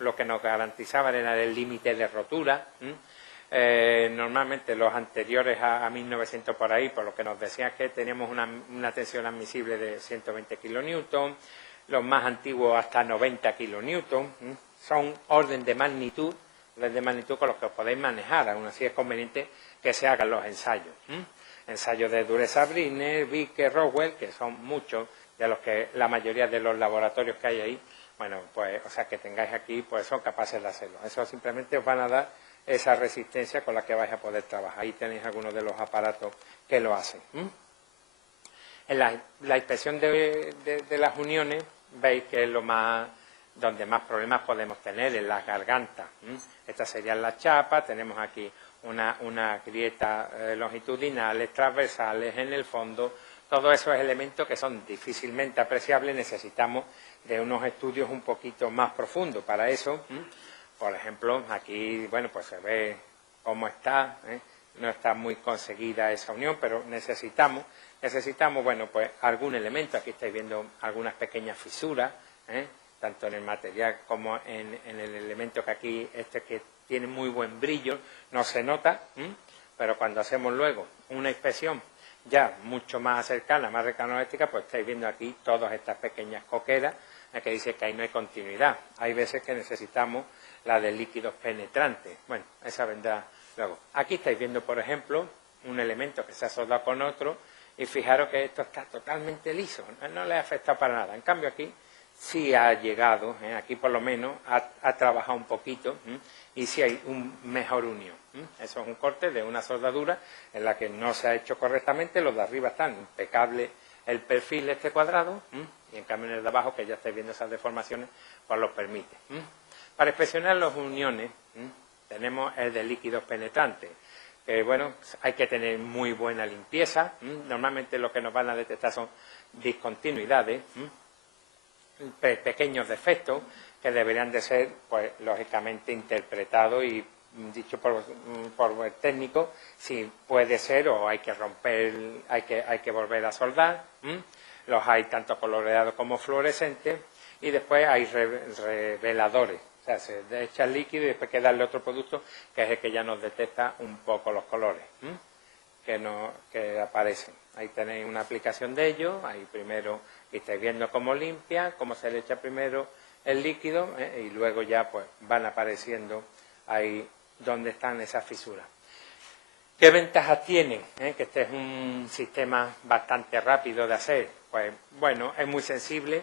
lo que nos garantizaban era el límite de rotura. Normalmente los anteriores a 1900 por ahí, por lo que nos decían que teníamos una tensión admisible de 120 kilonewton, los más antiguos hasta 90 kilonewton, son orden de magnitud con los que os podéis manejar. Aún así es conveniente que se hagan los ensayos. Ensayos de Dureza-Brinner, Vickers, Rowell, que son muchos de los que la mayoría de los laboratorios que hay ahí, bueno, pues, o sea, que tengáis aquí, pues son capaces de hacerlo. Eso simplemente os van a dar esa resistencia con la que vais a poder trabajar. Ahí tenéis algunos de los aparatos que lo hacen. En la inspección de las uniones, veis que es donde más problemas podemos tener, en las gargantas. Estas serían las chapas, tenemos aquí una grieta longitudinales, transversales en el fondo. Todos esos elementos que son difícilmente apreciables, necesitamos de unos estudios un poquito más profundos. Para eso, por ejemplo, aquí, bueno, pues se ve cómo está, no está muy conseguida esa unión, pero necesitamos, bueno, pues algún elemento. Aquí estáis viendo algunas pequeñas fisuras, tanto en el material como en el elemento que aquí, que tiene muy buen brillo, no se nota, pero cuando hacemos luego una inspección ya mucho más cercana, más recanométrica, pues estáis viendo aquí todas estas pequeñas coqueras que dice que ahí no hay continuidad. Hay veces que necesitamos la de líquidos penetrantes. Bueno, esa vendrá luego. Aquí estáis viendo, por ejemplo, un elemento que se ha soldado con otro y fijaros que esto está totalmente liso, no le ha afectado para nada. En cambio aquí sí ha llegado, aquí por lo menos ha trabajado un poquito y sí hay un mejor unión. Eso es un corte de una soldadura en la que no se ha hecho correctamente. Los de arriba están impecable el perfil de este cuadrado y en cambio en el de abajo, que ya estáis viendo esas deformaciones, pues los permite. Para inspeccionar las uniones tenemos el de líquidos penetrantes. Bueno, hay que tener muy buena limpieza. Normalmente lo que nos van a detectar son discontinuidades, pequeños defectos que deberían de ser, pues lógicamente, interpretados y dicho por el técnico si puede ser o hay que romper, hay que volver a soldar. Los hay tanto coloreados como fluorescentes y después hay reveladores. O sea, se echa el líquido y después hay que darle otro producto que es el que ya nos detecta un poco los colores que aparecen. Ahí tenéis una aplicación de ello. Ahí primero estáis viendo cómo limpia, cómo se le echa primero el líquido y luego ya pues van apareciendo ahí donde están esas fisuras. ¿Qué ventajas tienen? Que este es un sistema bastante rápido de hacer. Pues bueno, es muy sensible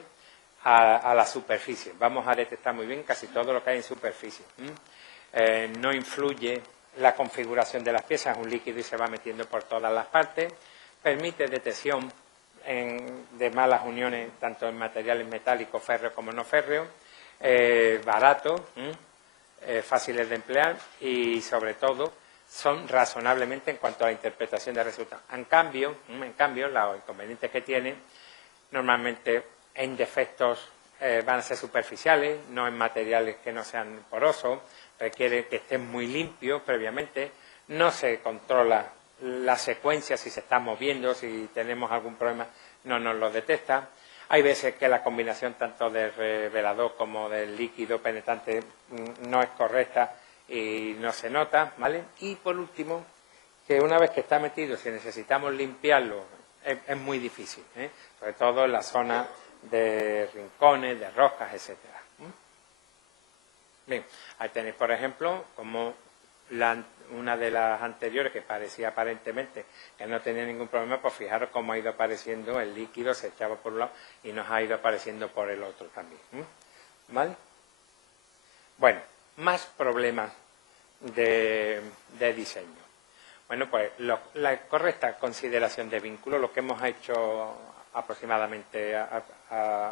a la superficie. Vamos a detectar muy bien casi todo lo que hay en superficie. No influye la configuración de las piezas, es un líquido y se va metiendo por todas las partes. Permite detección de malas uniones, tanto en materiales metálicos, férreos como no férreos. Barato, fáciles de emplear y sobre todo son razonablemente en cuanto a la interpretación de resultados. En cambio, los inconvenientes que tienen normalmente en defectos van a ser superficiales, no en materiales que no sean porosos, requiere que estén muy limpios previamente, no se controla la secuencia si se está moviendo, si tenemos algún problema no nos lo detecta. Hay veces que la combinación tanto del revelador como del líquido penetrante no es correcta y no se nota, ¿vale? Y por último, que una vez que está metido, si necesitamos limpiarlo, es muy difícil, sobre todo en la zona de rincones, de roscas, etcétera. Bien, ahí tenéis, por ejemplo, como una de las anteriores que parecía aparentemente que no tenía ningún problema, pues fijaros cómo ha ido apareciendo el líquido, se echaba por un lado y nos ha ido apareciendo por el otro también. ¿Vale? Bueno, más problemas de diseño. Bueno, pues la correcta consideración de vínculo, lo que hemos hecho aproximadamente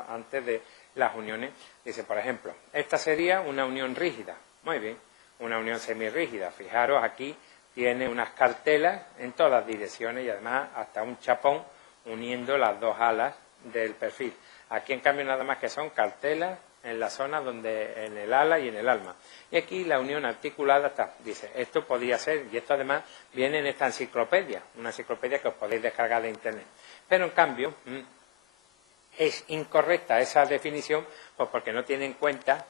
antes de las uniones, dice, por ejemplo, esta sería una unión rígida. Muy bien. Una unión semirrígida. Fijaros, aquí tiene unas cartelas en todas direcciones y además hasta un chapón uniendo las dos alas del perfil. Aquí, en cambio, nada más que son cartelas en la zona donde en el ala y en el alma. Y aquí la unión articulada está. Dice, esto podría ser, y esto además viene en esta enciclopedia, una enciclopedia que os podéis descargar de internet. Pero, en cambio, es incorrecta esa definición, pues porque no tiene en cuenta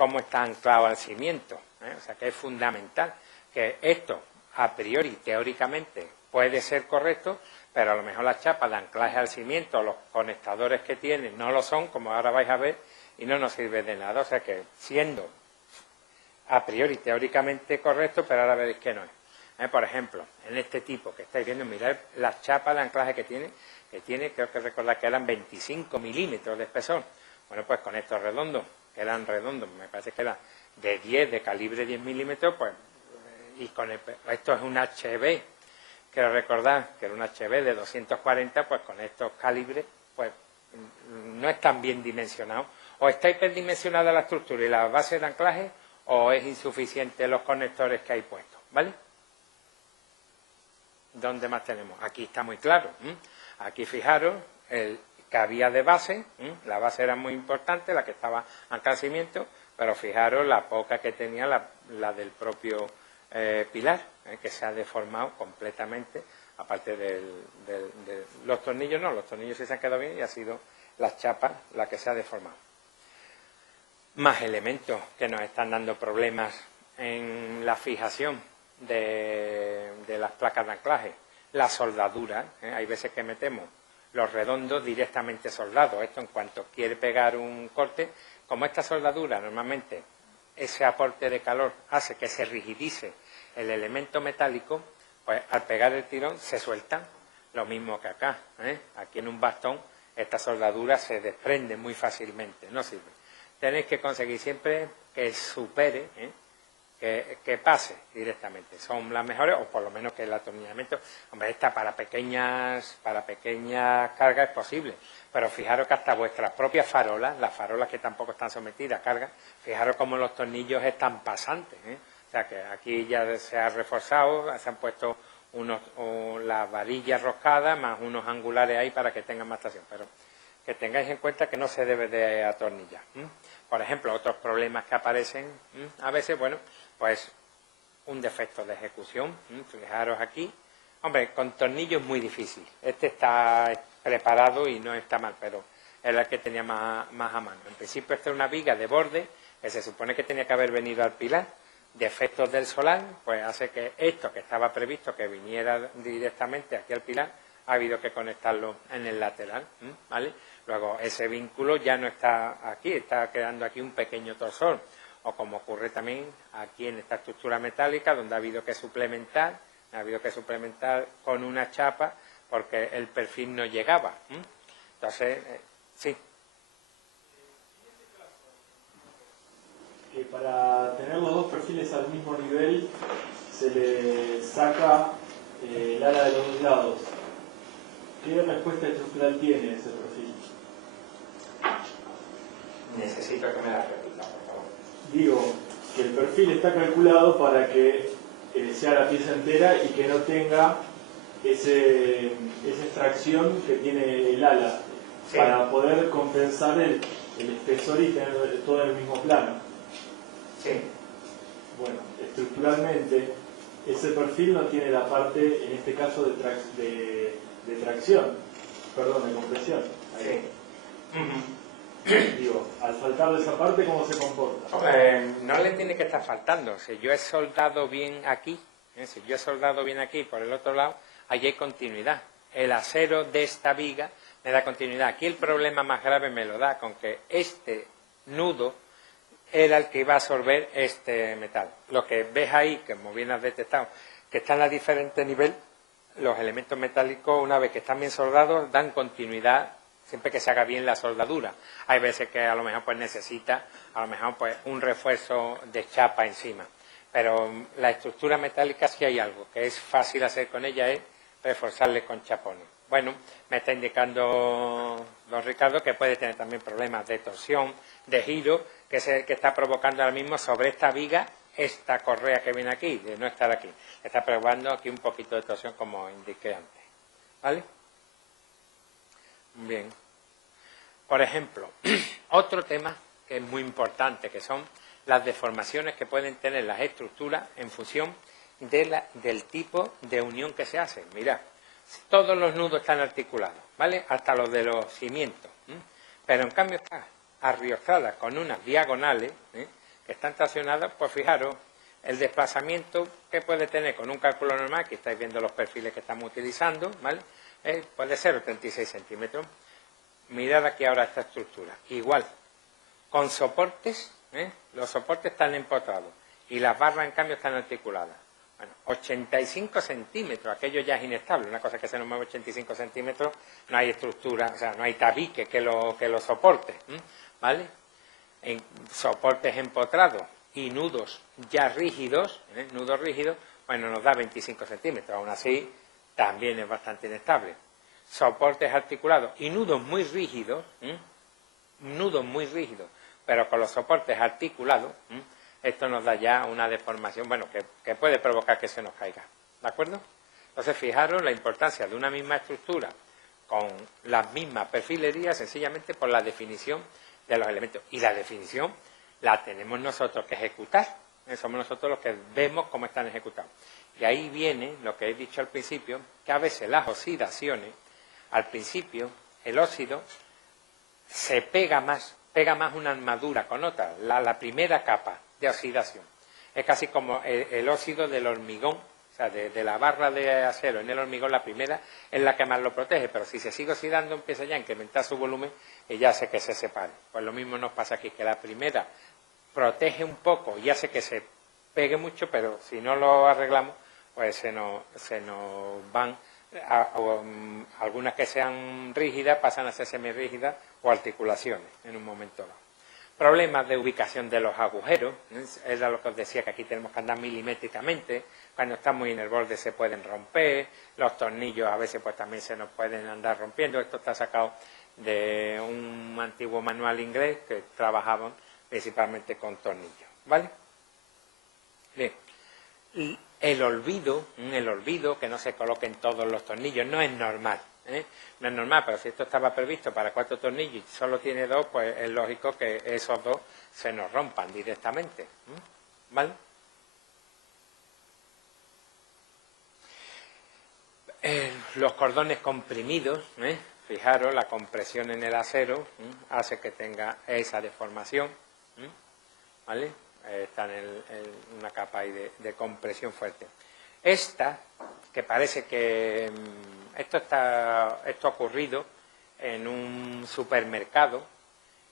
cómo está anclado al cimiento, o sea que es fundamental que esto a priori teóricamente puede ser correcto, pero a lo mejor las chapas de anclaje al cimiento, los conectadores que tienen no lo son, como ahora vais a ver, y no nos sirve de nada. O sea que siendo a priori teóricamente correcto, pero ahora veréis que no es. Por ejemplo, en este tipo que estáis viendo, mirad las chapas de anclaje que tiene, creo que recordad que eran 25 milímetros de espesor. Bueno, pues con estos redondos, que eran redondos, me parece que eran de 10, de calibre 10 milímetros, pues, y con esto es un HB, quiero recordar que era un HB de 240, pues con estos calibres, pues no es tan bien dimensionado. O está hiperdimensionada la estructura y la base de anclaje, o es insuficiente los conectores que hay puestos, ¿vale? ¿Dónde más tenemos? Aquí está muy claro. Aquí fijaros el que había de base, la base era muy importante, la que estaba anclada al cimiento, pero fijaros la poca que tenía la del propio pilar, que se ha deformado completamente, aparte de los tornillos no, los tornillos sí se han quedado bien y ha sido las chapas la que se ha deformado. Más elementos que nos están dando problemas en la fijación de las placas de anclaje. La soldadura, hay veces que metemos los redondos directamente soldados. Esto en cuanto quiere pegar un corte, como esta soldadura normalmente ese aporte de calor hace que se rigidice el elemento metálico, pues al pegar el tirón se sueltan, lo mismo que acá. Aquí en un bastón esta soldadura se desprende muy fácilmente, no sirve. Tenéis que conseguir siempre que supere, que pase directamente. Son las mejores, o por lo menos que el atornillamiento, hombre, esta para pequeñas cargas es posible, pero fijaros que hasta vuestras propias farolas, las farolas que tampoco están sometidas a carga, fijaros cómo los tornillos están pasantes, O sea que aquí ya se ha reforzado, se han puesto las varillas roscadas más unos angulares ahí para que tengan más tracción, pero que tengáis en cuenta que no se debe de atornillar. Por ejemplo, otros problemas que aparecen a veces, bueno, pues un defecto de ejecución. Fijaros aquí. Hombre, con tornillo es muy difícil. Este está preparado y no está mal, pero era el que tenía más a mano. En principio, esta es una viga de borde que se supone que tenía que haber venido al pilar. Defectos del solar, pues hace que esto que estaba previsto que viniera directamente aquí al pilar, ha habido que conectarlo en el lateral, ¿vale? Luego, ese vínculo ya no está aquí, está quedando aquí un pequeño torsor, o como ocurre también aquí en esta estructura metálica, donde ha habido que suplementar con una chapa, porque el perfil no llegaba. Entonces, sí. Que para tener los dos perfiles al mismo nivel, se le saca el ala de los dos lados. ¿Qué respuesta estructural tiene ese perfil? Necesito que me la repita, por favor. Digo, que el perfil está calculado para que sea la pieza entera y que no tenga esa extracción que tiene el ala, sí, para poder compensar el espesor y tener todo en el mismo plano. Sí. Bueno, estructuralmente ese perfil no tiene la parte, en este caso, de tracción, perdón, de compresión. Ahí. Sí. Digo, al faltar de esa parte, ¿cómo se comporta? No le tiene que estar faltando. Si yo he soldado bien aquí, por el otro lado, allí hay continuidad. El acero de esta viga me da continuidad. Aquí el problema más grave me lo da con que este nudo era el que iba a absorber este metal. Lo que ves ahí, que como bien has detectado, que están a diferente nivel, los elementos metálicos, una vez que están bien soldados, dan continuidad siempre que se haga bien la soldadura. Hay veces que a lo mejor pues necesita un refuerzo de chapa encima. Pero la estructura metálica sí hay algo que es fácil hacer con ella, es reforzarle con chapones. Bueno, me está indicando don Ricardo que puede tener también problemas de torsión, de giro, que está provocando ahora mismo sobre esta viga, esta correa que viene aquí, de no estar aquí. Está provocando aquí un poquito de torsión, como indiqué antes. ¿Vale? Bien. Por ejemplo, otro tema que es muy importante, que son las deformaciones que pueden tener las estructuras en función del tipo de unión que se hace. Mirad, todos los nudos están articulados, ¿vale? Hasta los de los cimientos. Pero en cambio está arriostrada con unas diagonales, que están traccionadas, pues fijaros, el desplazamiento que puede tener con un cálculo normal, que estáis viendo los perfiles que estamos utilizando, ¿vale? Puede ser 36 centímetros. Mirad aquí ahora esta estructura. Igual, con soportes, los soportes están empotrados y las barras, en cambio, están articuladas. Bueno, 85 centímetros, aquello ya es inestable. Una cosa que se nos mueve 85 centímetros, no hay estructura, o sea, no hay tabique que lo soporte, ¿vale? En soportes empotrados y nudos ya rígidos, nudos rígidos, bueno, nos da 25 centímetros. Aún así, también es bastante inestable. Soportes articulados y nudos muy rígidos, pero con los soportes articulados, esto nos da ya una deformación, bueno, que puede provocar que se nos caiga, ¿de acuerdo? Entonces, fijaros la importancia de una misma estructura con las mismas perfilerías, sencillamente por la definición de los elementos. Y la definición la tenemos nosotros que ejecutar, somos nosotros los que vemos cómo están ejecutados. Y ahí viene lo que he dicho al principio, que a veces las oxidaciones, al principio, el óxido se pega más una armadura con otra, la primera capa de oxidación. Es casi como el óxido del hormigón, o sea, de la barra de acero en el hormigón, la primera es la que más lo protege, pero si se sigue oxidando empieza ya a incrementar su volumen y ya hace que se separe. Pues lo mismo nos pasa aquí, que la primera protege un poco y hace que se pegue mucho, pero si no lo arreglamos, pues se nos van, algunas que sean rígidas pasan a ser semirrígidas o articulaciones en un momento dado. Problemas de ubicación de los agujeros, era lo que os decía, que aquí tenemos que andar milimétricamente, cuando están muy en el borde se pueden romper, los tornillos a veces pues también se nos pueden andar rompiendo. Esto está sacado de un antiguo manual inglés que trabajaban principalmente con tornillos, ¿vale? Bien. Y el olvido, que no se coloquen todos los tornillos, no es normal. No es normal, pero si esto estaba previsto para 4 tornillos y solo tiene 2, pues es lógico que esos 2 se nos rompan directamente. ¿Vale? Los cordones comprimidos, fijaros, la compresión en el acero hace que tenga esa deformación. ¿Vale? Está en una capa ahí de compresión fuerte. Esta, que parece que esto ha ocurrido en un supermercado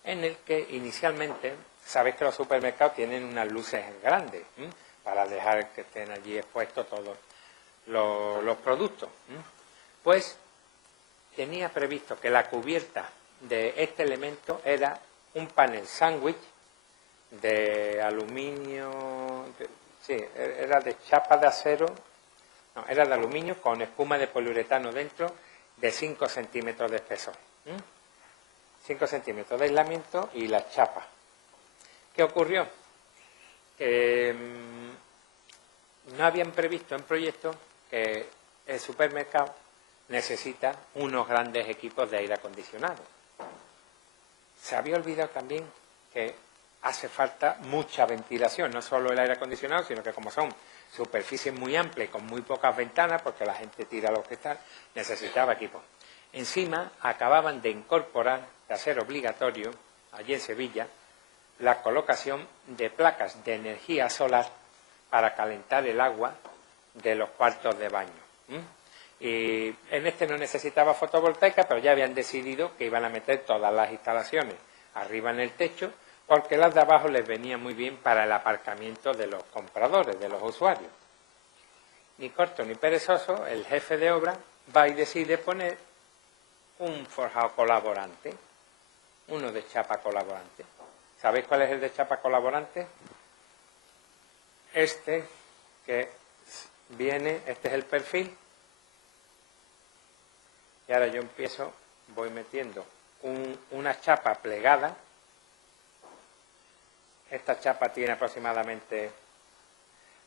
en el que inicialmente, sabéis que los supermercados tienen unas luces grandes para dejar que estén allí expuestos todos los productos. Pues tenía previsto que la cubierta de este elemento era un panel sándwich de aluminio, era de chapa de acero, no, era de aluminio con espuma de poliuretano dentro de 5 centímetros de espesor. 5 centímetros de aislamiento y la chapa. ¿Qué ocurrió? Que no habían previsto en proyecto que el supermercado necesita unos grandes equipos de aire acondicionado. Se había olvidado también que hace falta mucha ventilación, no solo el aire acondicionado, sino que como son superficies muy amplias y con muy pocas ventanas, porque la gente tira los que están, necesitaba equipo. Encima acababan de incorporar, de hacer obligatorio, allí en Sevilla, la colocación de placas de energía solar para calentar el agua de los cuartos de baño. Y en este no necesitaba fotovoltaica, pero ya habían decidido que iban a meter todas las instalaciones arriba en el techo, porque las de abajo les venía muy bien para el aparcamiento de los compradores, de los usuarios. Ni corto ni perezoso, el jefe de obra va y decide poner un forjado colaborante, uno de chapa colaborante. ¿Sabéis cuál es el de chapa colaborante? Este que viene, este es el perfil, y ahora yo voy metiendo una chapa plegada. Esta chapa tiene aproximadamente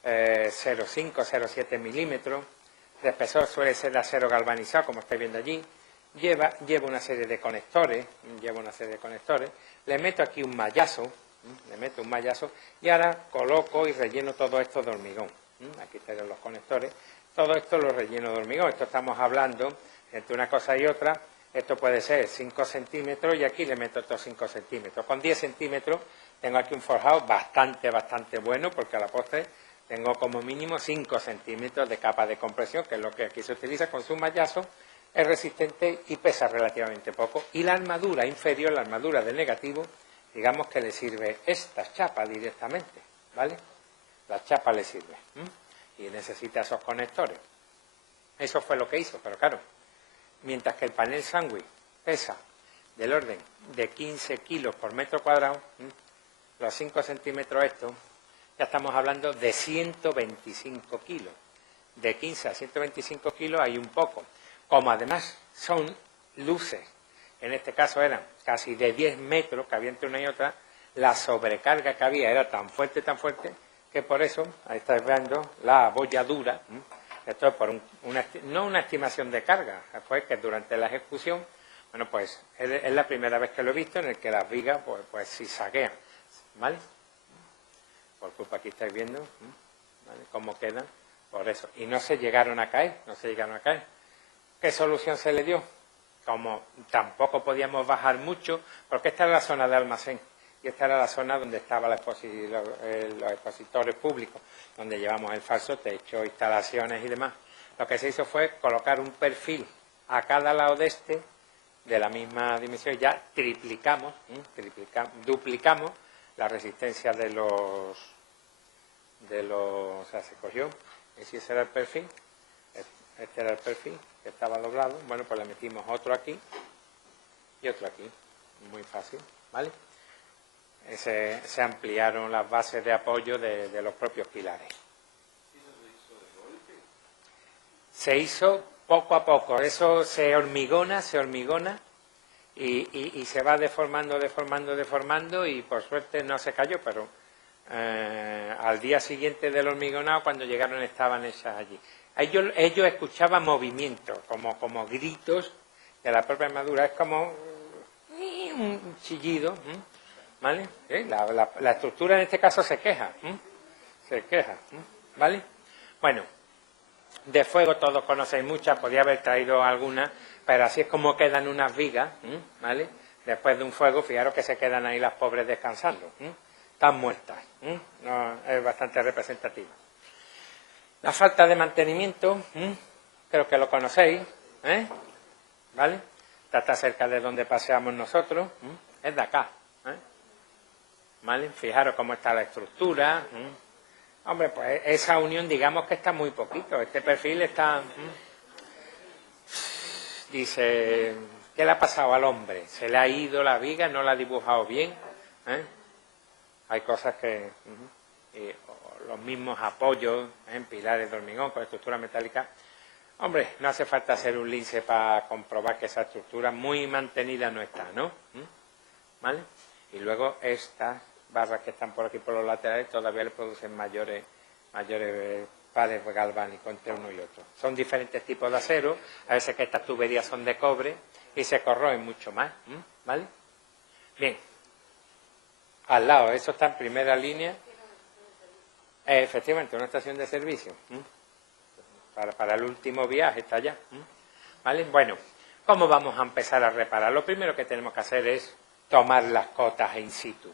0,5-0,7 milímetros. De espesor suele ser de acero galvanizado, como estáis viendo allí. Lleva una serie de conectores. Le meto aquí un mallazo. Y ahora coloco y relleno todo esto de hormigón. Aquí están los conectores. Todo esto lo relleno de hormigón. Esto estamos hablando entre una cosa y otra. Esto puede ser 5 centímetros y aquí le meto otros 5 centímetros. Con 10 centímetros Tengo aquí un forjado bastante bueno, porque a la postre tengo como mínimo 5 centímetros de capa de compresión, que es lo que aquí se utiliza con su mallazo, es resistente y pesa relativamente poco. Y la armadura inferior, la armadura del negativo, digamos que le sirve esta chapa directamente, ¿vale? La chapa le sirve. Y necesita esos conectores. Eso fue lo que hizo, pero claro, mientras que el panel Sandwich pesa del orden de 15 kilos por metro cuadrado, los 5 centímetros estos, ya estamos hablando de 125 kilos. De 15 a 125 kilos hay un poco. Como además son luces, en este caso eran casi de 10 metros que había entre una y otra, la sobrecarga que había era tan fuerte, que por eso, ahí estáis viendo la abolladura. Esto es por no una estimación de carga, fue que durante la ejecución, bueno, pues es la primera vez que lo he visto en el que las vigas pues zigzaguean, ¿vale? Por culpa aquí estáis viendo, ¿vale?, cómo quedan, por eso. Y no se llegaron a caer. ¿Qué solución se le dio? Como tampoco podíamos bajar mucho, porque esta era la zona de almacén, y esta era la zona donde estaban los expositores públicos, donde llevamos el falso techo, instalaciones y demás. Lo que se hizo fue colocar un perfil a cada lado de este, de la misma dimensión, ya duplicamos la resistencia de los... O sea, se cogió, y si ese era el perfil, este era el perfil que estaba doblado, bueno, pues le metimos otro aquí y otro aquí, muy fácil, ¿vale? Se ampliaron las bases de apoyo de los propios pilares. Se hizo poco a poco, eso se hormigona y se va deformando y por suerte no se cayó, pero al día siguiente del hormigonado, cuando llegaron, estaban hechas allí. Ellos escuchaban movimiento, como gritos de la propia armadura, es como un chillido, ¿vale? La estructura en este caso se queja, ¿vale? Bueno, de fuego todos conocéis muchas, podía haber traído algunas, pero así es como quedan unas vigas, ¿vale? Después de un fuego, fijaros que se quedan ahí las pobres descansando, están muertas, no, es bastante representativa. La falta de mantenimiento, creo que lo conocéis, ¿vale? Está cerca de donde paseamos nosotros, es de acá, ¿vale? Fijaros cómo está la estructura. Hombre, pues esa unión, digamos que está muy poquito. Este perfil está... Dice, ¿qué le ha pasado al hombre? ¿Se le ha ido la viga? ¿No la ha dibujado bien? Hay cosas que... los mismos apoyos en pilares de hormigón con estructura metálica. Hombre, no hace falta hacer un lince para comprobar que esa estructura muy mantenida no está, ¿no? ¿Vale? Y luego estas barras que están por aquí por los laterales todavía le producen mayores pares galvánicos entre uno y otro. Son diferentes tipos de acero, a veces que estas tuberías son de cobre y se corroen mucho más, ¿vale? Bien, al lado, eso está en primera línea, efectivamente, una estación de servicio, para el último viaje está allá, ¿vale? Bueno, ¿cómo vamos a empezar a reparar? Lo primero que tenemos que hacer es tomar las cotas in situ,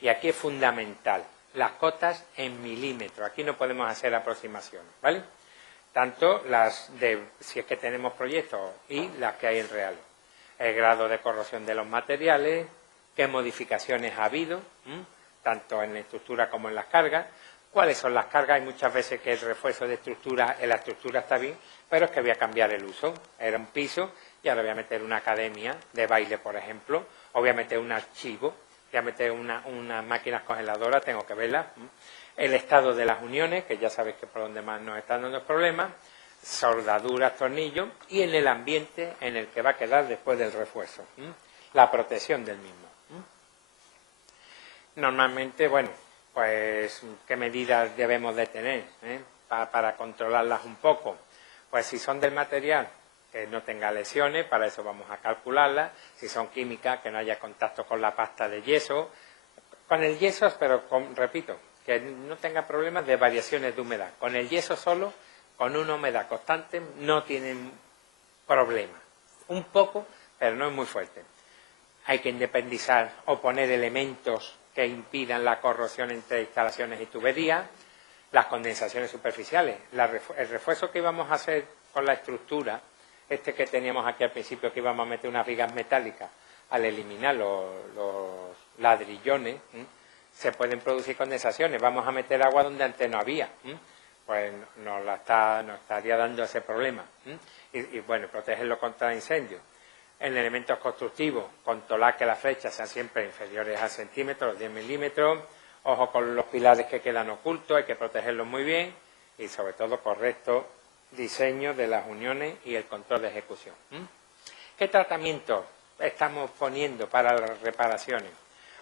y aquí es fundamental, las cotas en milímetros, aquí no podemos hacer aproximaciones, ¿vale? Tanto las de, si es que tenemos proyectos, y las que hay en real. El grado de corrosión de los materiales, qué modificaciones ha habido, tanto en la estructura como en las cargas, cuáles son las cargas. Hay muchas veces que el refuerzo de estructura, en la estructura está bien, pero es que voy a cambiar el uso. Era un piso y ahora voy a meter una academia de baile, por ejemplo, o voy a meter un archivo, voy a meter unas máquinas congeladoras, tengo que verlas. El estado de las uniones, que ya sabéis que por donde más nos están dando problemas, soldaduras, tornillos, y en el ambiente en el que va a quedar después del refuerzo, la protección del mismo. Normalmente, bueno, pues, ¿qué medidas debemos de tener para controlarlas un poco? Pues si son del material, que no tenga lesiones, para eso vamos a calcularlas. Si son químicas, que no haya contacto con la pasta de yeso. Con el yeso, pero repito, que no tenga problemas de variaciones de humedad. Con el yeso solo, con una humedad constante, no tienen problema. Un poco, pero no es muy fuerte. Hay que independizar o poner elementos que impidan la corrosión entre instalaciones y tuberías, las condensaciones superficiales. El refuerzo que íbamos a hacer con la estructura, que teníamos aquí al principio, que íbamos a meter unas vigas metálicas, al eliminar los ladrillones, se pueden producir condensaciones. Vamos a meter agua donde antes no había, pues nos estaría dando ese problema. Y bueno, protegerlo contra incendios. En elementos constructivos, controlar que las flechas sean siempre inferiores a centímetros, 10 milímetros. Ojo con los pilares que quedan ocultos, hay que protegerlos muy bien. Y sobre todo, correcto diseño de las uniones y el control de ejecución. ¿Qué tratamiento estamos poniendo para las reparaciones?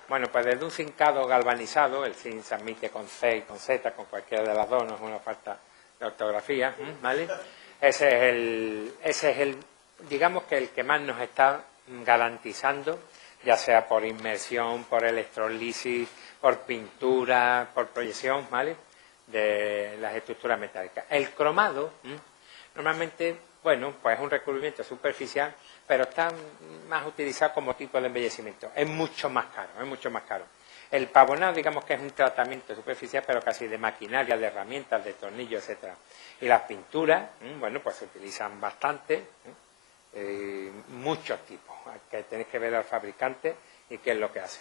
Bueno, pues desde un cincado galvanizado, el zinc se admite con C y con Z, con cualquiera de las dos, no es una falta de ortografía, ¿vale? Ese es el, digamos que el que más nos está garantizando, ya sea por inmersión, por electrolisis, por pintura, por proyección, ¿vale?, de las estructuras metálicas. El cromado, normalmente, bueno, pues es un recubrimiento superficial, pero está más utilizado como tipo de embellecimiento. Es mucho más caro, El pavonado, digamos que es un tratamiento superficial, pero casi de maquinaria, de herramientas, de tornillos, etcétera. Y las pinturas, bueno, pues se utilizan bastante, muchos tipos, que tenéis que ver al fabricante y qué es lo que hace.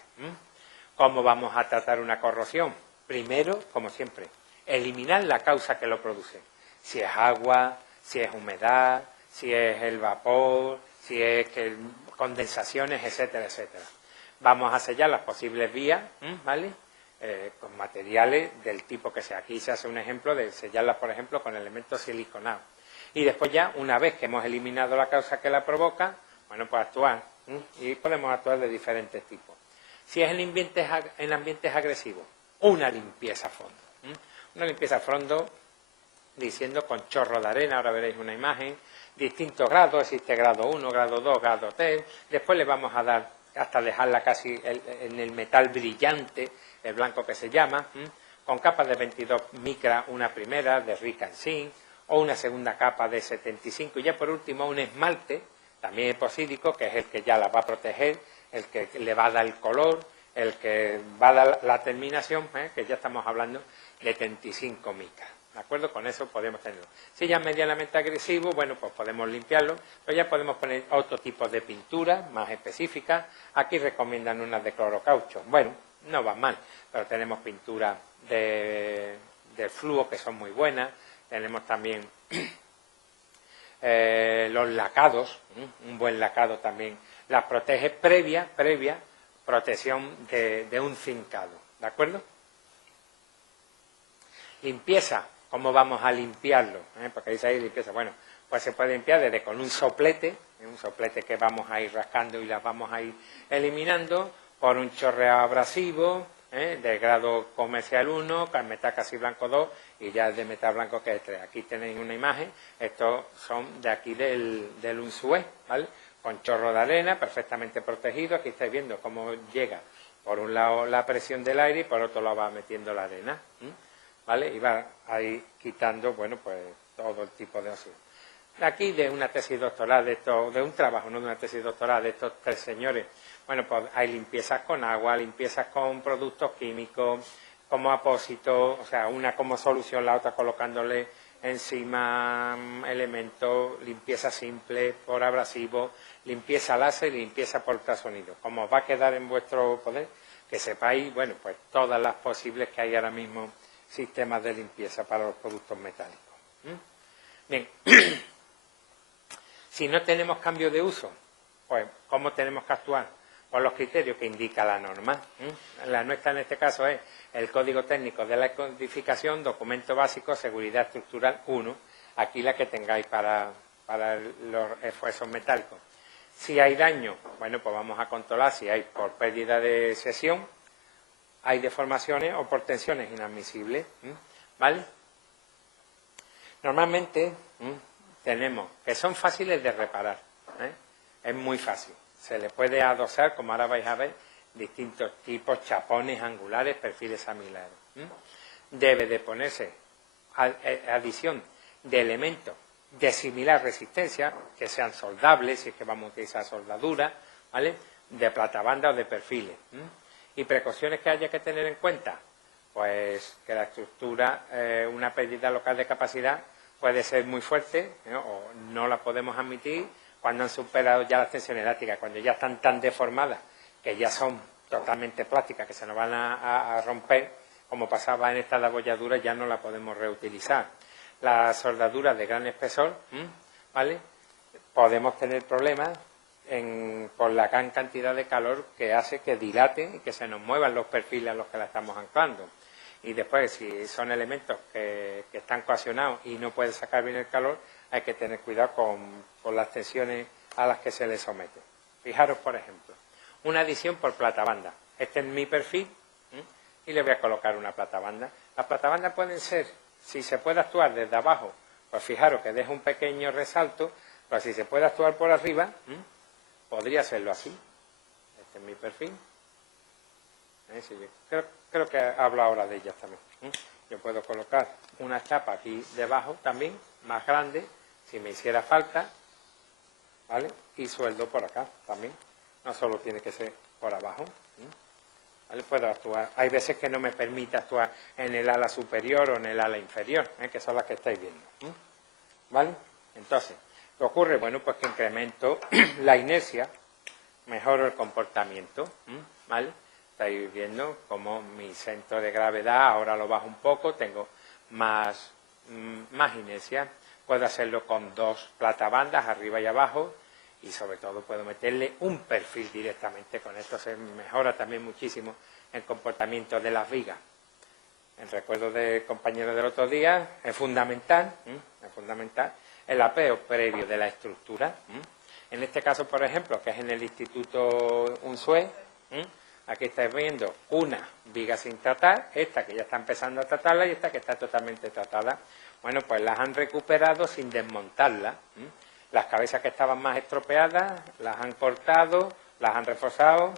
¿Cómo vamos a tratar una corrosión? Primero, como siempre, eliminar la causa que lo produce. Si es agua, si es humedad, si es el vapor, si es condensaciones, etcétera, etcétera. Vamos a sellar las posibles vías, ¿vale?, con materiales del tipo que sea. Aquí se hace un ejemplo de sellarlas, por ejemplo, con elementos siliconados. Y después ya, una vez que hemos eliminado la causa que la provoca, bueno, pues actuar. Y podemos actuar de diferentes tipos. Si es en ambientes agresivos, una limpieza a fondo. Una limpieza a fondo, diciendo con chorro de arena, ahora veréis una imagen, distintos grados, existe grado 1, grado 2, grado 3, después le vamos a dar hasta dejarla casi en el metal brillante, el blanco que se llama, con capas de 22 micras, una primera de Rican Zinc, o una segunda capa de 75, y ya por último un esmalte, también eposídico, que es el que ya la va a proteger, el que le va a dar el color, el que va a dar la terminación, que ya estamos hablando de 35 micras. ¿De acuerdo? Con eso podemos tenerlo. Si ya es medianamente agresivo, bueno, pues podemos limpiarlo, pero ya podemos poner otro tipo de pintura más específicas. Aquí recomiendan unas de clorocaucho. Bueno, no va mal, pero tenemos pinturas de fluo que son muy buenas. Tenemos también los lacados, un buen lacado también las protege previa protección de un cincado. ¿De acuerdo? Limpieza. ¿Cómo vamos a limpiarlo? Porque dice ahí limpieza. Bueno, pues se puede limpiar desde con un soplete que vamos a ir rascando y las vamos a ir eliminando, por un chorreado abrasivo, de grado comercial 1, con metal casi blanco 2 y ya de metal blanco que es 3. Aquí tenéis una imagen, estos son de aquí del Unsué, ¿vale?, con chorro de arena, perfectamente protegido. Aquí estáis viendo cómo llega por un lado la presión del aire y por otro lado va metiendo la arena, ¿vale? Y va ahí quitando, bueno, pues todo el tipo de óxido. Aquí de una tesis doctoral de un trabajo, no de una tesis doctoral de estos tres señores, bueno, pues hay limpiezas con agua, limpiezas con productos químicos, como apósito, o sea, una como solución, la otra colocándole encima elementos, limpieza simple por abrasivo, limpieza láser y limpieza por ultrasonido. Como os va a quedar en vuestro poder, que sepáis, bueno, pues todas las posibles que hay ahora mismo sistemas de limpieza para los productos metálicos. Bien, si no tenemos cambio de uso, pues ¿cómo tenemos que actuar? Por los criterios que indica la norma. La nuestra en este caso es el Código Técnico de la Codificación, Documento Básico, Seguridad Estructural 1, aquí la que tengáis para los esfuerzos metálicos. Si hay daño, bueno, pues vamos a controlar si hay por pérdida de sesión, hay deformaciones o por tensiones inadmisibles, ¿vale? Normalmente tenemos que son fáciles de reparar, es muy fácil. Se le puede adosar, como ahora vais a ver, distintos tipos, chapones angulares, perfiles similares. Debe de ponerse adición de elementos de similar resistencia, que sean soldables, si es que vamos a utilizar soldadura, ¿vale?, de platabanda o de perfiles. Y precauciones que haya que tener en cuenta, pues que la estructura, una pérdida local de capacidad puede ser muy fuerte, ¿no? O no la podemos admitir cuando han superado ya las tensiones elásticas, cuando ya están tan deformadas que ya son totalmente plásticas, que se nos van a romper, como pasaba en esta de abolladura, ya no la podemos reutilizar. Las soldaduras de gran espesor, ¿vale? Podemos tener problemas por la gran cantidad de calor que hace que dilate y que se nos muevan los perfiles a los que la estamos anclando. Y después, si son elementos que están coaccionados y no pueden sacar bien el calor, hay que tener cuidado con las tensiones a las que se les somete. Fijaros, por ejemplo, una adición por platabanda. Este es mi perfil y le voy a colocar una platabanda. Las platabandas pueden ser, si se puede actuar desde abajo, pues fijaros que deja un pequeño resalto, pero si se puede actuar por arriba, podría hacerlo así. Este es mi perfil. Sí, creo que hablo ahora de ellas también. Yo puedo colocar una chapa aquí debajo también, más grande, si me hiciera falta, ¿vale? Y sueldo por acá también. No solo tiene que ser por abajo. ¿Vale? Puedo actuar. Hay veces que no me permite actuar en el ala superior o en el ala inferior, que son las que estáis viendo. ¿Vale? Entonces, ¿qué ocurre? Bueno, pues que incremento la inercia, mejoro el comportamiento, ¿vale? Estáis viendo como mi centro de gravedad, ahora lo bajo un poco, tengo más inercia. Puedo hacerlo con dos platabandas, arriba y abajo, y sobre todo puedo meterle un perfil directamente. Con esto se mejora también muchísimo el comportamiento de las vigas. El recuerdo del compañero del otro día es fundamental el apeo previo de la estructura. En este caso, por ejemplo, que es en el Instituto Unzué, aquí estáis viendo una viga sin tratar, esta que ya está empezando a tratarla y esta que está totalmente tratada. Bueno, pues las han recuperado sin desmontarla. Las cabezas que estaban más estropeadas las han cortado, las han reforzado,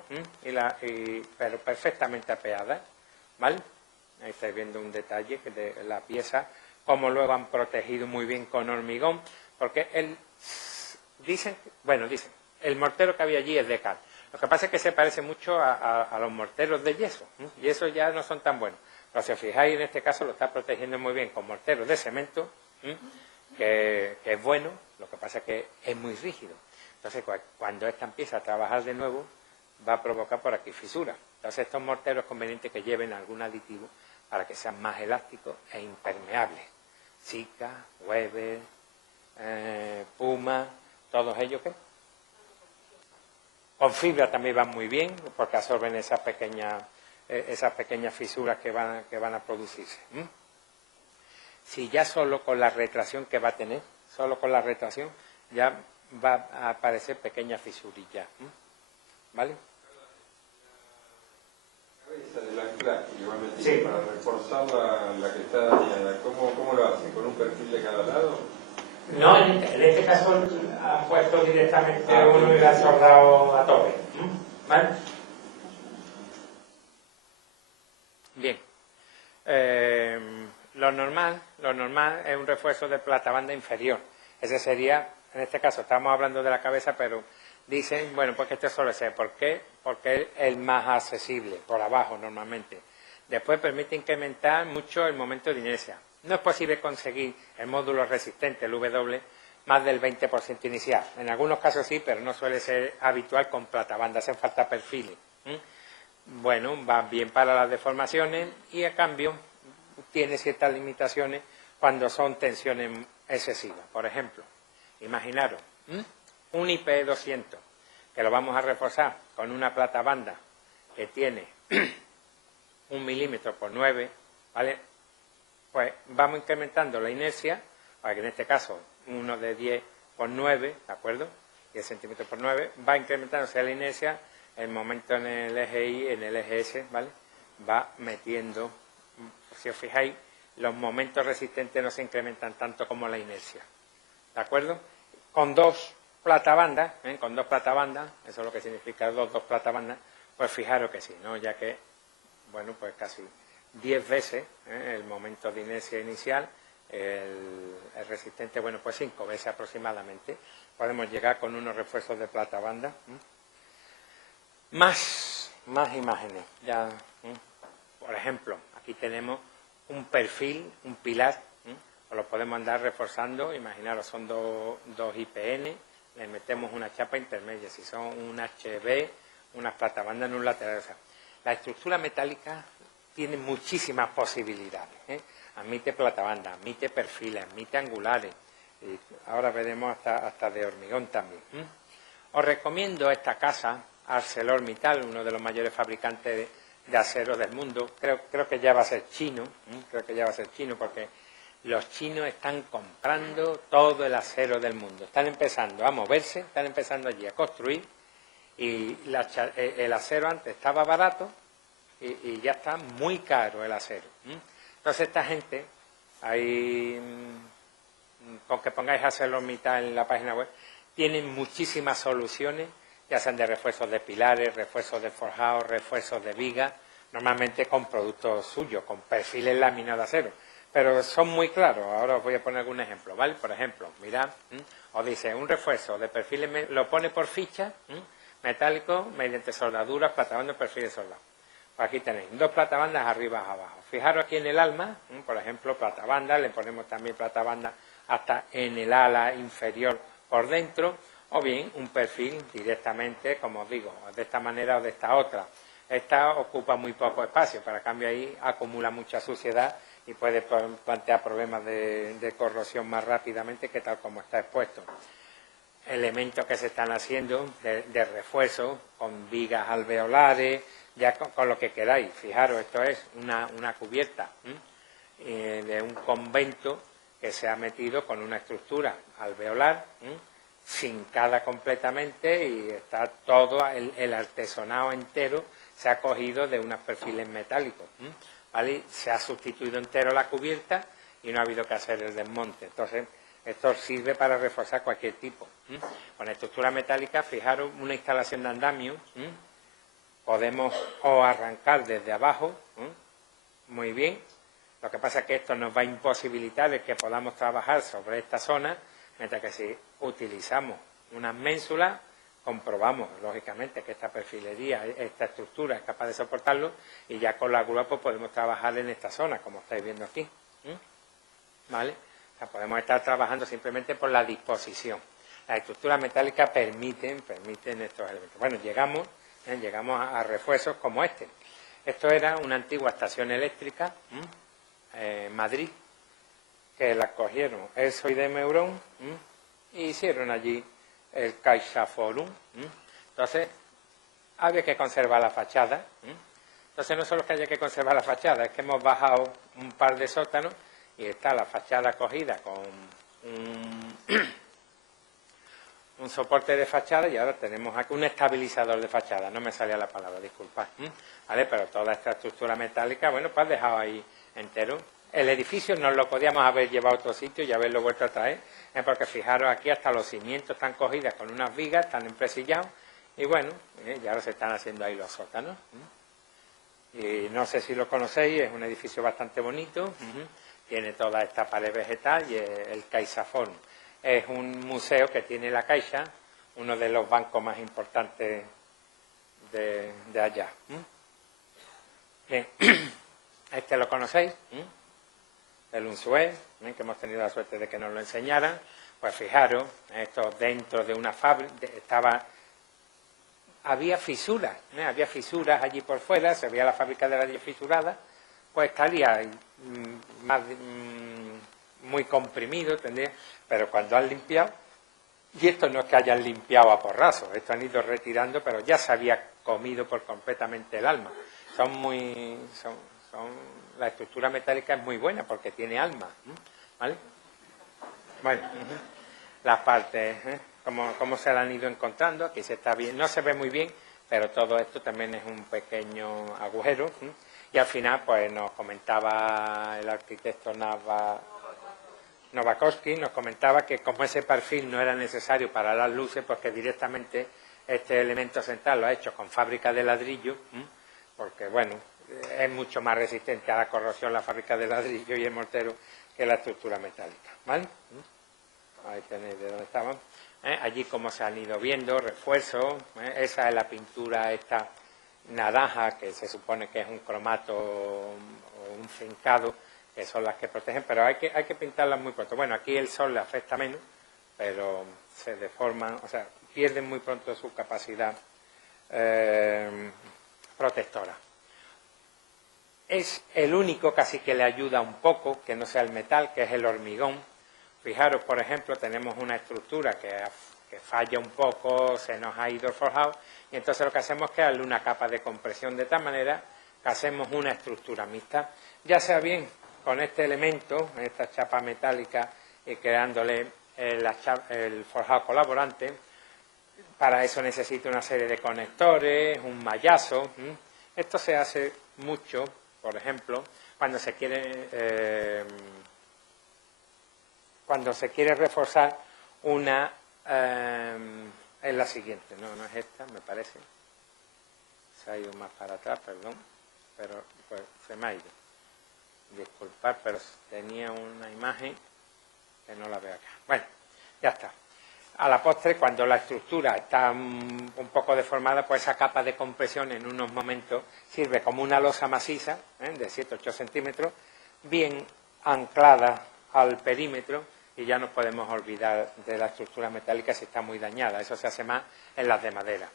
pero perfectamente apeadas, ¿vale? Ahí estáis viendo un detalle de la pieza, cómo luego han protegido muy bien con hormigón, porque dicen, el mortero que había allí es de cal. Lo que pasa es que se parece mucho a los morteros de yeso, y esos ya no son tan buenos. Pero si os fijáis, en este caso lo está protegiendo muy bien con morteros de cemento, que es bueno, lo que pasa es que es muy rígido. Entonces, cuando esta empieza a trabajar de nuevo, va a provocar por aquí fisuras. Entonces, estos morteros es conveniente que lleven algún aditivo para que sean más elásticos e impermeables. Sika, Weber, Puma, todos ellos que con fibra también van muy bien, porque absorben esas pequeñas fisuras que van a producirse. Si ya solo con la retracción que va a tener, solo con la retracción, ya va a aparecer pequeñas fisurillas. ¿Vale? La cabeza del anclaje, igualmente, sí, para reforzar la que está dañada, ¿cómo lo hacen? ¿Con un perfil de cada lado? No, en este caso han puesto directamente uno y lo han soldado a tope. ¿Vale? Bien. Lo normal es un refuerzo de platabanda inferior. Ese sería, en este caso estamos hablando de la cabeza, pero dicen, bueno, pues que este suele ser. ¿Por qué? Porque es el más accesible, por abajo normalmente. Después permite incrementar mucho el momento de inercia. No es posible conseguir el módulo resistente, el W, más del 20% inicial. En algunos casos sí, pero no suele ser habitual con platabanda, hacen falta perfiles. Bueno, va bien para las deformaciones y a cambio tiene ciertas limitaciones cuando son tensiones excesivas. Por ejemplo, imaginaros un IP200 que lo vamos a reforzar con una platabanda que tiene 1 milímetro por 9, ¿vale? Pues vamos incrementando la inercia, para que en este caso uno de 10 por 9, ¿de acuerdo? 10 centímetros por 9, va incrementándose la inercia, el momento en el eje Y, en el eje S, ¿vale? Va metiendo, si os fijáis, los momentos resistentes no se incrementan tanto como la inercia, ¿de acuerdo? Con dos platabandas, eso es lo que significa dos platabandas, pues fijaros que sí, ¿no? Ya que, bueno, pues casi 10 veces el momento de inercia inicial, el resistente, bueno, pues 5 veces aproximadamente, podemos llegar con unos refuerzos de platabanda. Más más imágenes. Ya, por ejemplo, aquí tenemos un perfil, un pilar, os lo podemos andar reforzando. Imaginaros, son dos IPN, le metemos una chapa intermedia, si son un HB, unas platabandas en un lateral. O sea, la estructura metálica tiene muchísimas posibilidades, admite platabandas, admite perfiles, admite angulares, y ahora veremos hasta de hormigón también. Os recomiendo esta casa, ArcelorMittal, uno de los mayores fabricantes de acero del mundo. Creo que ya va a ser chino, porque los chinos están comprando todo el acero del mundo. Están empezando a moverse, están empezando allí a construir, y el acero antes estaba barato y ya está muy caro el acero. Entonces esta gente, ahí, con que pongáis ArcelorMittal en la página web, tienen muchísimas soluciones, ya sean de refuerzos de pilares, refuerzos de forjados, refuerzos de vigas, normalmente con productos suyos, con perfiles laminados de acero. Pero son muy claros. Ahora os voy a poner algún ejemplo, ¿vale? Por ejemplo, mirad, os dice un refuerzo de perfiles, lo pone por ficha, metálico, mediante soldaduras, platabandas, perfiles soldados. Pues aquí tenéis 2 platabandas arriba y abajo. Fijaros aquí en el alma, por ejemplo, platabanda, le ponemos también platabanda hasta en el ala inferior por dentro, o bien un perfil directamente, como os digo, de esta manera o de esta otra. Esta ocupa muy poco espacio, para cambio ahí acumula mucha suciedad y puede plantear problemas de corrosión más rápidamente que tal como está expuesto. Elementos que se están haciendo de refuerzo con vigas alveolares, ya con lo que queráis. Fijaros, esto es una cubierta de un convento que se ha metido con una estructura alveolar, fincada completamente, y está todo el artesonado entero, se ha cogido de unos perfiles metálicos, ¿vale? Se ha sustituido entero la cubierta y no ha habido que hacer el desmonte. Entonces, esto sirve para reforzar cualquier tipo. Con estructura metálica, fijaros, una instalación de andamio, podemos o arrancar desde abajo, muy bien. Lo que pasa es que esto nos va a imposibilitar el que podamos trabajar sobre esta zona, mientras que si utilizamos unas ménsulas, comprobamos, lógicamente, que esta perfilería, esta estructura es capaz de soportarlo, y ya con la grúa pues podemos trabajar en esta zona, como estáis viendo aquí. ¿Vale? O sea, podemos estar trabajando simplemente por la disposición. Las estructuras metálicas permiten estos elementos. Bueno, llegamos a refuerzos como este. Esto era una antigua estación eléctrica, Madrid, que la cogieron ESO y de Meurón, y hicieron allí el CaixaForum. Entonces, había que conservar la fachada. Entonces, no solo que haya que conservar la fachada, es que hemos bajado un par de sótanos y está la fachada cogida con un soporte de fachada, y ahora tenemos aquí un estabilizador de fachada. No me salía la palabra, disculpad. ¿Vale? Pero toda esta estructura metálica, bueno, pues dejado ahí entero. El edificio nos lo podíamos haber llevado a otro sitio y haberlo vuelto a traer, porque fijaros aquí hasta los cimientos están cogidas con unas vigas, están empresillados, y bueno, y ahora se están haciendo ahí los sótanos. Y no sé si lo conocéis, es un edificio bastante bonito, tiene toda esta pared vegetal y el CaixaForum. Es un museo que tiene la Caixa, uno de los bancos más importantes de allá. Bien, este lo conocéis, el Unzué, que hemos tenido la suerte de que nos lo enseñaran. Pues fijaros, esto dentro de una fábrica, había fisuras allí por fuera, se veía la fábrica de la fisurada, pues estaría muy comprimido, pero cuando han limpiado, y esto no es que hayan limpiado a porrazos, esto han ido retirando, pero ya se había comido por completamente el alma. La estructura metálica es muy buena porque tiene alma, ¿vale? Bueno, las partes, cómo se la han ido encontrando, aquí se está bien, no se ve muy bien, pero todo esto también es un pequeño agujero, y al final pues nos comentaba el arquitecto Nowakowski, nos comentaba que como ese perfil no era necesario para las luces, porque directamente este elemento central lo ha hecho con fábrica de ladrillo, porque bueno, es mucho más resistente a la corrosión la fábrica de ladrillo y el mortero que la estructura metálica, ¿vale? Ahí tenéis de dónde estaban. Allí como se han ido viendo, refuerzos, esa es la pintura esta naranja, que se supone que es un cromato o un fincado, que son las que protegen, pero hay que pintarlas muy pronto. Bueno, aquí el sol le afecta menos, pero se deforman, o sea, pierden muy pronto su capacidad protectora. Es el único casi que le ayuda un poco, que no sea el metal, que es el hormigón. Fijaros, por ejemplo, tenemos una estructura que falla un poco, se nos ha ido el forjado, y entonces lo que hacemos es que darle una capa de compresión de tal manera que hacemos una estructura mixta. Ya sea bien con este elemento, esta chapa metálica, y creándole el forjado colaborante. Para eso necesita una serie de conectores, un mallazo. Esto se hace mucho, por ejemplo, cuando se quiere reforzar una... es la siguiente, no es esta, me parece. Se ha ido más para atrás, perdón, pero pues, se me ha ido. Disculpad, pero tenía una imagen que no la veo acá. Bueno, ya está. A la postre, cuando la estructura está un poco deformada, pues esa capa de compresión en unos momentos sirve como una losa maciza, de 7-8 centímetros, bien anclada al perímetro, y ya nos podemos olvidar de la estructura metálica si está muy dañada. Eso se hace más en las de madera.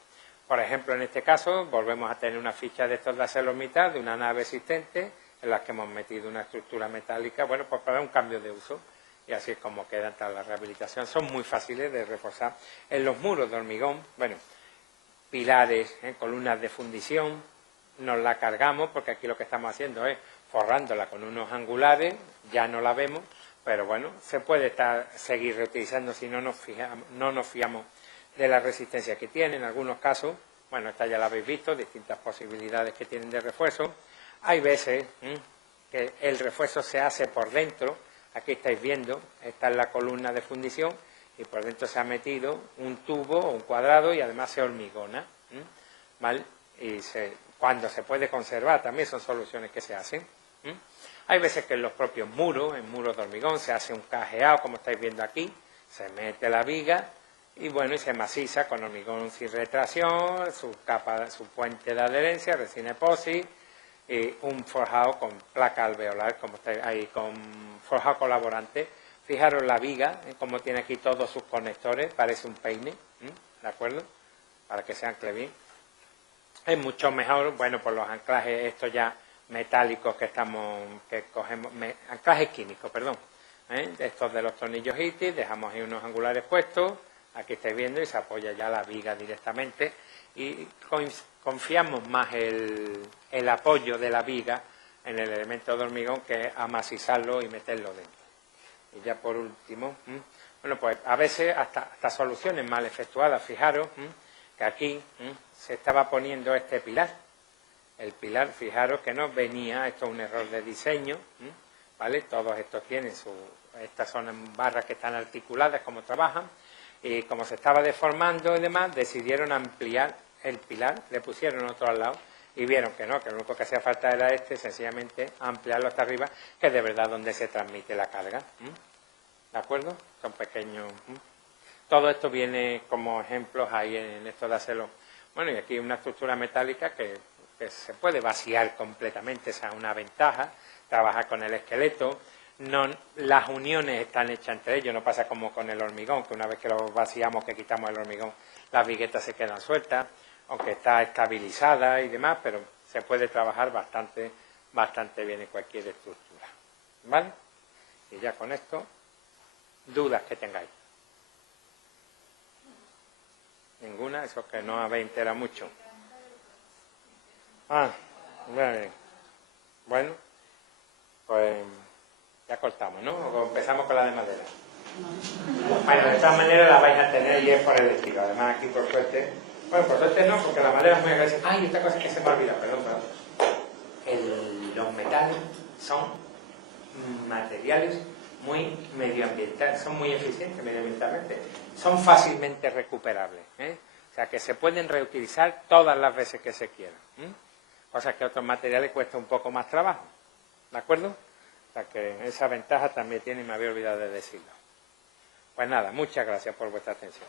Por ejemplo, en este caso, volvemos a tener una ficha de estos de ArcelorMittal, de una nave existente, en la que hemos metido una estructura metálica, bueno, pues para un cambio de uso. Y así es como queda toda la rehabilitación. Son muy fáciles de reforzar. En los muros de hormigón, bueno, pilares, columnas de fundición, nos la cargamos, porque aquí lo que estamos haciendo es forrándola con unos angulares, ya no la vemos, pero bueno, se puede seguir reutilizando si no nos fiamos de la resistencia que tiene. En algunos casos, bueno, esta ya la habéis visto, distintas posibilidades que tienen de refuerzo. Hay veces que el refuerzo se hace por dentro. Aquí estáis viendo, esta es la columna de fundición y por dentro se ha metido un tubo o un cuadrado y además se hormigona, ¿vale? Y cuando se puede conservar también son soluciones que se hacen. Hay veces que en los propios muros, en muros de hormigón, se hace un cajeado, como estáis viendo aquí, se mete la viga y bueno, y se maciza con hormigón sin retracción, su puente de adherencia, resina epoxi, y un forjado con placa alveolar, como estáis ahí, con forjado colaborante. Fijaros la viga, como tiene aquí todos sus conectores, parece un peine, ¿de acuerdo? Para que se ancle bien. Es mucho mejor, bueno, por los anclajes estos ya metálicos que cogemos, anclajes químicos, perdón, estos de los tornillos ITIS, dejamos ahí unos angulares puestos, aquí estáis viendo, y se apoya ya la viga directamente, y confiamos más el apoyo de la viga en el elemento de hormigón que amacizarlo y meterlo dentro. Y ya por último, bueno, pues a veces hasta soluciones mal efectuadas. Fijaros que aquí se estaba poniendo este pilar. El pilar, fijaros que no venía, esto es un error de diseño, ¿vale? Todos estos tienen estas son barras que están articuladas, como trabajan, y como se estaba deformando y demás, decidieron ampliar el pilar, le pusieron otro al lado, y vieron que no, que lo único que hacía falta era sencillamente ampliarlo hasta arriba, que es de verdad donde se transmite la carga. ¿De acuerdo? Son pequeños. Todo esto viene como ejemplos ahí en esto de hacerlo. Bueno, y aquí una estructura metálica que se puede vaciar completamente, esa es una ventaja, trabajar con el esqueleto. No, las uniones están hechas entre ellos, no pasa como con el hormigón, que una vez que lo vaciamos, que quitamos el hormigón, las viguetas se quedan sueltas, aunque está estabilizada y demás, pero se puede trabajar bastante bien en cualquier estructura. ¿Vale? Y ya con esto, dudas que tengáis. ¿Ninguna? Eso que no habéis enterado mucho. Bien. Bueno, pues ya cortamos, ¿no? O empezamos con la de madera. Bueno, de todas maneras la vais a tener y es por el estilo. Además aquí por suerte, bueno, por suerte no, porque la madera es muy agresiva. Ay, esta cosa que se me ha olvidado, perdón. Los metales son materiales muy medioambientales, son muy eficientes medioambientalmente, son fácilmente recuperables, o sea que se pueden reutilizar todas las veces que se quieran, cosas que otros materiales cuesta un poco más trabajo, ¿de acuerdo? O sea que esa ventaja también tiene y me había olvidado de decirlo. Pues nada, muchas gracias por vuestra atención.